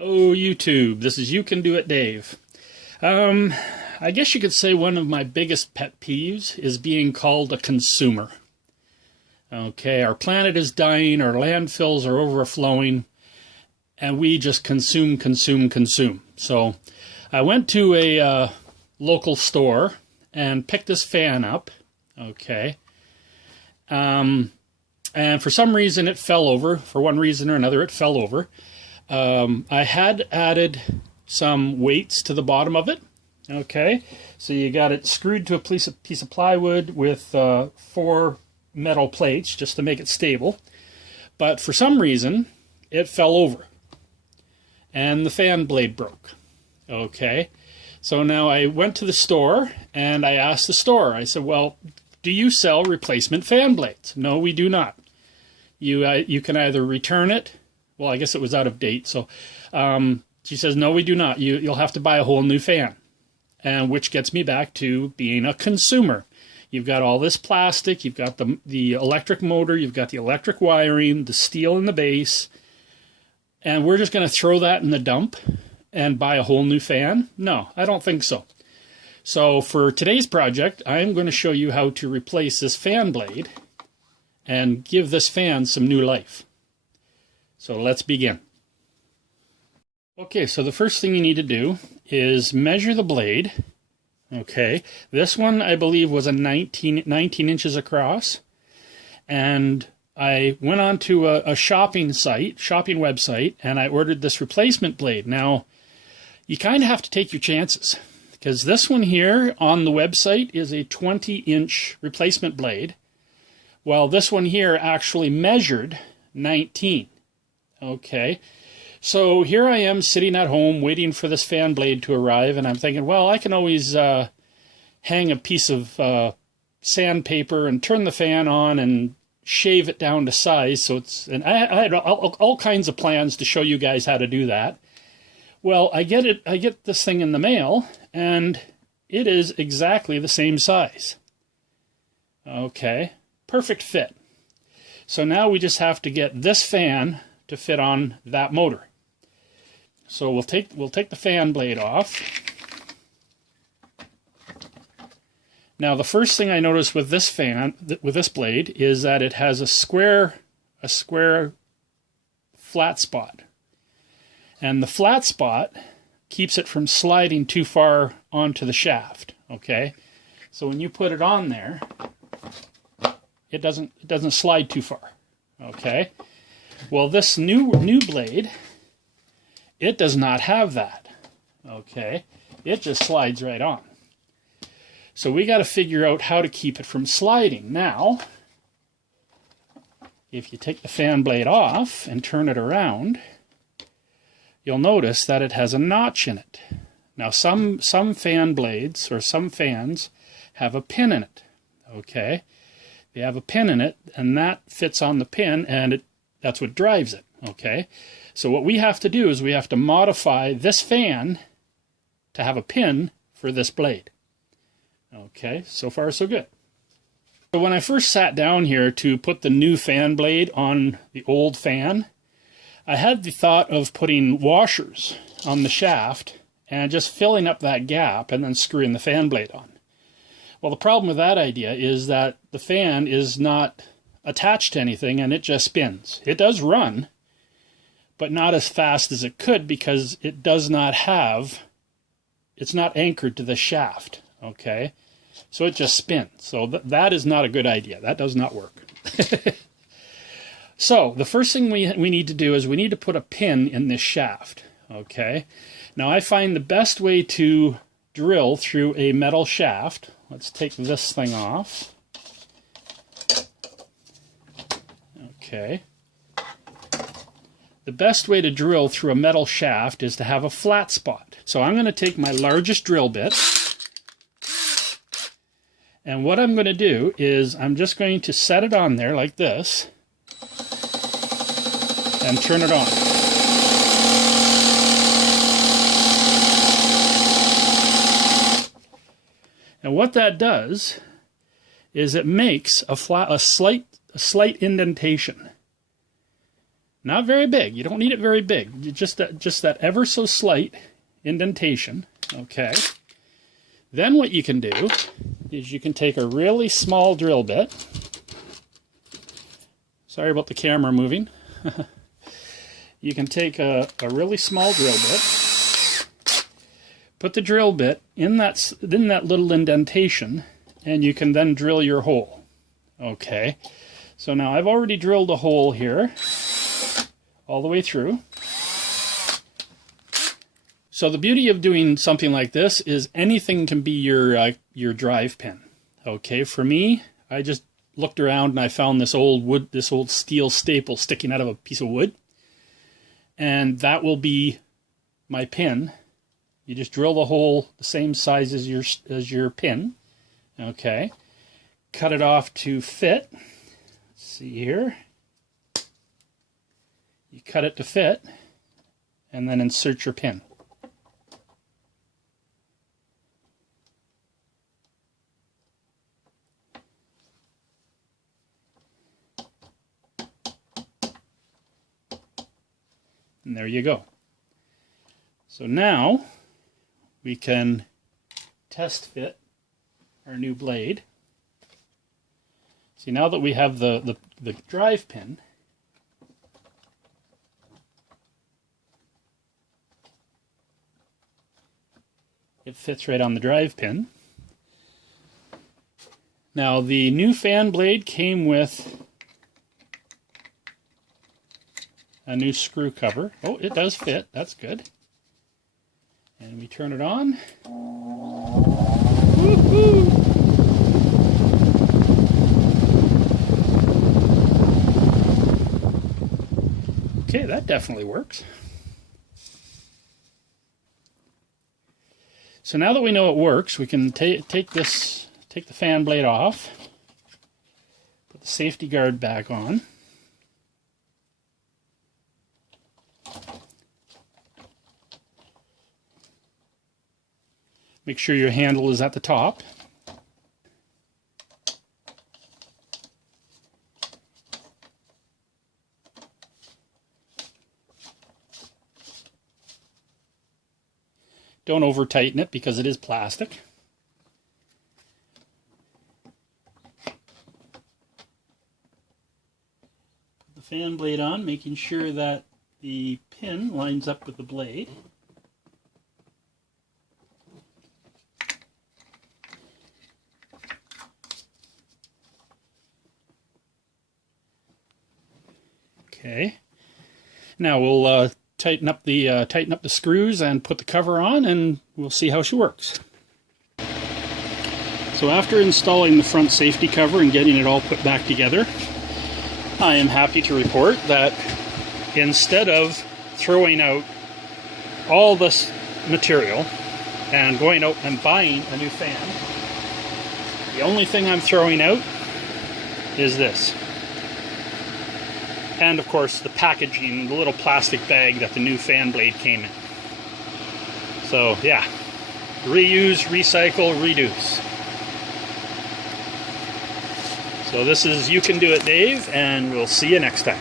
Hello YouTube, this is You Can Do It Dave. I guess you could say one of my biggest pet peeves is being called a consumer. Okay, our planet is dying, our landfills are overflowing, and we just consume. So I went to a local store and picked this fan up, okay, and for some reason it fell over. For one reason or another it fell over. I had added some weights to the bottom of it. Okay, so you got it screwed to a piece of plywood with 4 metal plates just to make it stable. But for some reason, it fell over, and the fan blade broke. Okay, so now I went to the store and I asked the store. I said, "Well, do you sell replacement fan blades?" "No, we do not. You can either return it." Well, I guess it was out of date. So she says, "No, we do not. You'll have to buy a whole new fan." And which gets me back to being a consumer. You've got all this plastic, you've got the electric motor, you've got the electric wiring, the steel in the base, and we're just going to throw that in the dump and buy a whole new fan? No, I don't think so. So for today's project, I'm going to show you how to replace this fan blade and give this fan some new life. So let's begin. Okay, so the first thing you need to do is measure the blade. Okay, this one I believe was a 19 inches across, and I went on to a shopping website, and I ordered this replacement blade. Now, you kind of have to take your chances, because this one here on the website is a 20-inch replacement blade, while this one here actually measured 19. Okay, so here I am sitting at home waiting for this fan blade to arrive, and I'm thinking, well, I can always hang a piece of sandpaper and turn the fan on and shave it down to size. So it's, and I had all kinds of plans to show you guys how to do that. Well, I get this thing in the mail, and it is exactly the same size. Okay, perfect fit. So now we just have to get this fan to fit on that motor. So we'll take the fan blade off. Now the first thing I noticed with this blade is that it has a square flat spot. And the flat spot keeps it from sliding too far onto the shaft, okay? So when you put it on there, it doesn't slide too far, okay? Well, this new blade, it does not have that, okay? It just slides right on. So we got to figure out how to keep it from sliding. Now, if you take the fan blade off and turn it around, you'll notice that it has a notch in it. Now, some fan blades or some fans have a pin in it, okay? They have a pin in it, and that fits on the pin, and that's what drives it, okay? So what we have to do is we have to modify this fan to have a pin for this blade. Okay, so far so good. So when I first sat down here to put the new fan blade on the old fan, I had the thought of putting washers on the shaft and just filling up that gap and then screwing the fan blade on. Well, the problem with that idea is that the fan is not attached to anything, and it just spins. It does run, but not as fast as it could, because it does not have, it's not anchored to the shaft, okay? So it just spins. So that is not a good idea. That does not work. So the first thing we need to do is we need to put a pin in this shaft, okay? Now I find the best way to drill through a metal shaft, let's take this thing off. Okay. The best way to drill through a metal shaft is to have a flat spot. So I'm going to take my largest drill bit, and what I'm going to do is I'm just going to set it on there like this and turn it on. And what that does is it makes a slight indentation. Not very big. You don't need it very big. Just that ever so slight indentation. Okay. Then what you can do is you can take a really small drill bit. Sorry about the camera moving. You can take a really small drill bit, put the drill bit in that little indentation, and you can then drill your hole. Okay, so now I've already drilled a hole here all the way through. So the beauty of doing something like this is anything can be your drive pin. Okay, for me, I just looked around and I found this old steel staple sticking out of a piece of wood. And that will be my pin. You just drill the hole the same size as your pin. Okay. Cut it off to fit. Let's see here. You cut it to fit and then insert your pin. And there you go. So now we can test fit our new blade. See, now that we have the drive pin, it fits right on the drive pin. Now the new fan blade came with a new screw cover. Oh, it does fit. That's good. And we turn it on. Woo-hoo! Okay, that definitely works. So now that we know it works, we can take the fan blade off, put the safety guard back on. Make sure your handle is at the top. Don't over tighten it because it is plastic. Put the fan blade on, making sure that the pin lines up with the blade. Okay. Now we'll tighten up the screws and put the cover on, and we'll see how she works. So after installing the front safety cover and getting it all put back together, I am happy to report that instead of throwing out all this material and going out and buying a new fan, the only thing I'm throwing out is this. And of course the packaging, the little plastic bag that the new fan blade came in. So yeah, reuse, recycle, reduce. So this is You Can Do It Dave, and we'll see you next time.